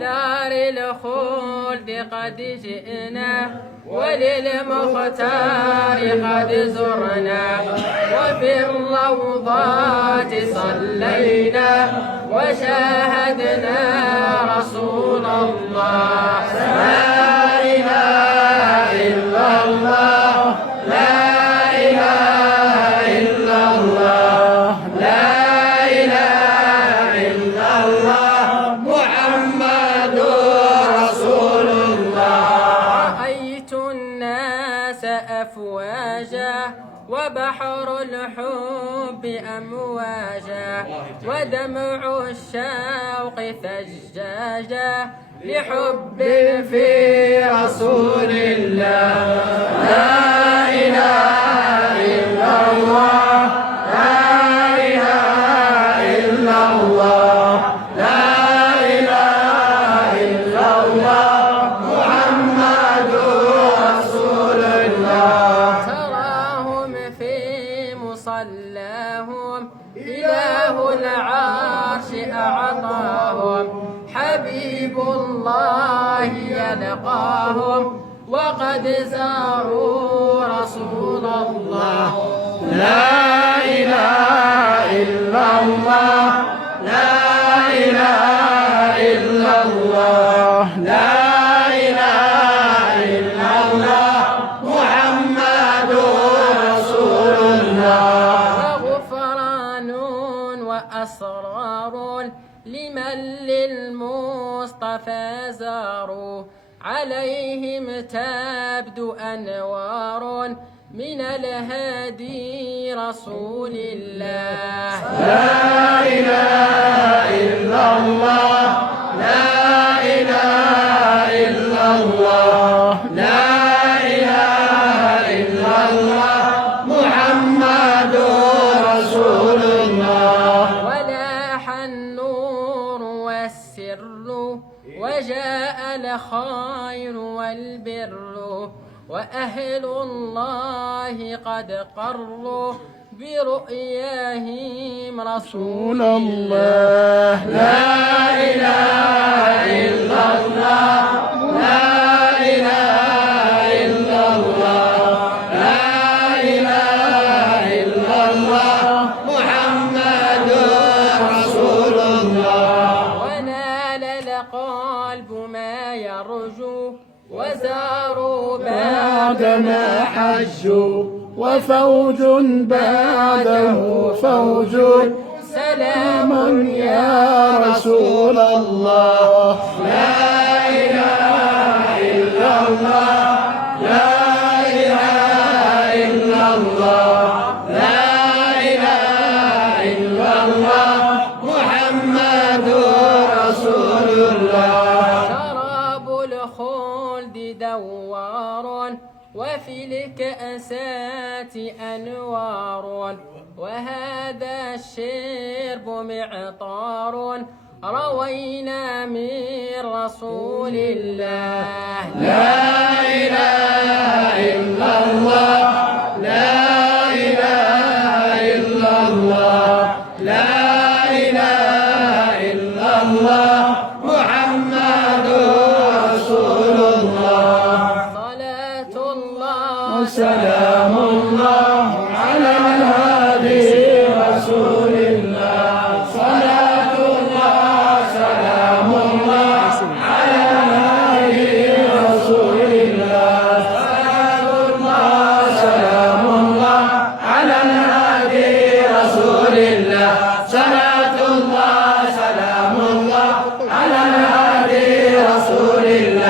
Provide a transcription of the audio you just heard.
دار الخلد قد جئنا وللمختار قد زرنا وفي الروضات صلينا وشاهدنا رسول الله. لا إله إلا الله لا إله إلا الله لا إله إلا الله محمد رسول الله. رأيت الناس أفواجا وبحر الحب أمواجا ودمع الشوق ثجاجا لحب في رسول الله. لا إله إلا الله لا إله إلا الله لا إله إلا الله محمد رسول الله. تراهم في مصلاهم إله العرش أعطاهم حبيب الله يلقاهم وقد زاروا رسول الله. لا إله إلا الله لا إله إلا الله لا إله إلا الله محمد رسول الله. وغفران وأسرار لمن للمصطفى زاروا عليهم تبدو أنوار من الهادي رسول الله. لا إله إلا الله لا إله إلا الله لا إله إلا الله محمد رسول الله. ولاح النور والسر وجاء الخير والبر وأهل الله قد قروا برؤياهم رسول الله. لا إله إلا الله لا إله إلا الله لا إله إلا الله محمد رسول الله. ونال القلب ما يرجو وزاروا بعدما حجوا وفوج بعده فوج سلام يا رسول الله. لا إله إلا الله لا إله إلا الله لا إله إلا الله محمد رسول الله. شراب الخلد دوار وفي الكأسات أنوار وهذا الشرب معطار روينا من رسول الله. لا إله إلا الله